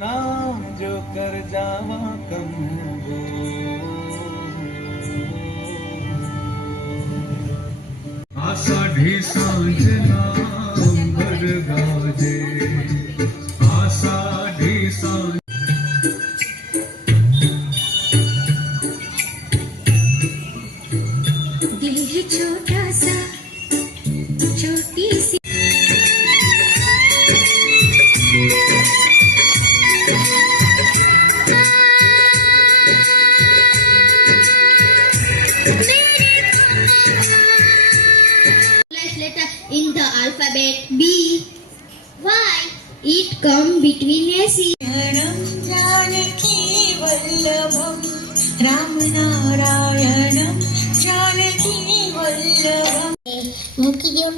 नाम जो कर जावा कम है वो आषाढ़ी सांजना अंबर गाजे आषाढ़ी सांझ दिल है छोटा सा छोटी सी letter in the alphabet B. Why? It come between a C. Janaki वल्लभम राम नारायणम जानकी वल्लभम મૂકી દો.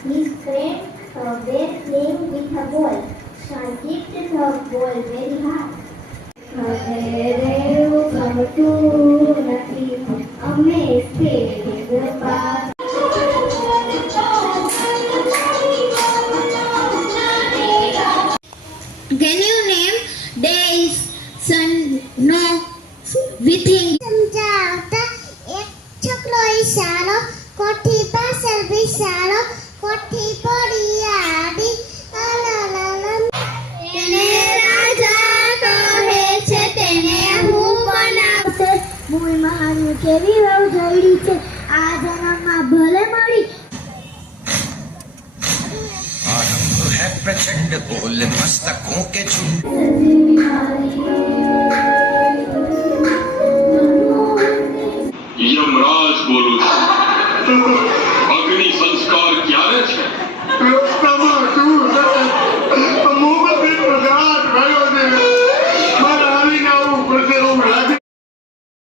His friends were playing with a ball. Sean kicked the ball very hard. Come to nothing. Amazing the past. Can you name days, sun, no, with English? સમજાવતા એક છોકરો ઈશારો કોઠી પાછળ બિસારો કોઠી પડી આડી તેને રાજા કહે છે તેને હું બનાવશે ભૂલ મારી કેવી વહુ જઈડી છે આ જન્મમાં ભલે મળી आरंभ है प्रचंड बोल मस्तकों के झुंड સજીવી મારી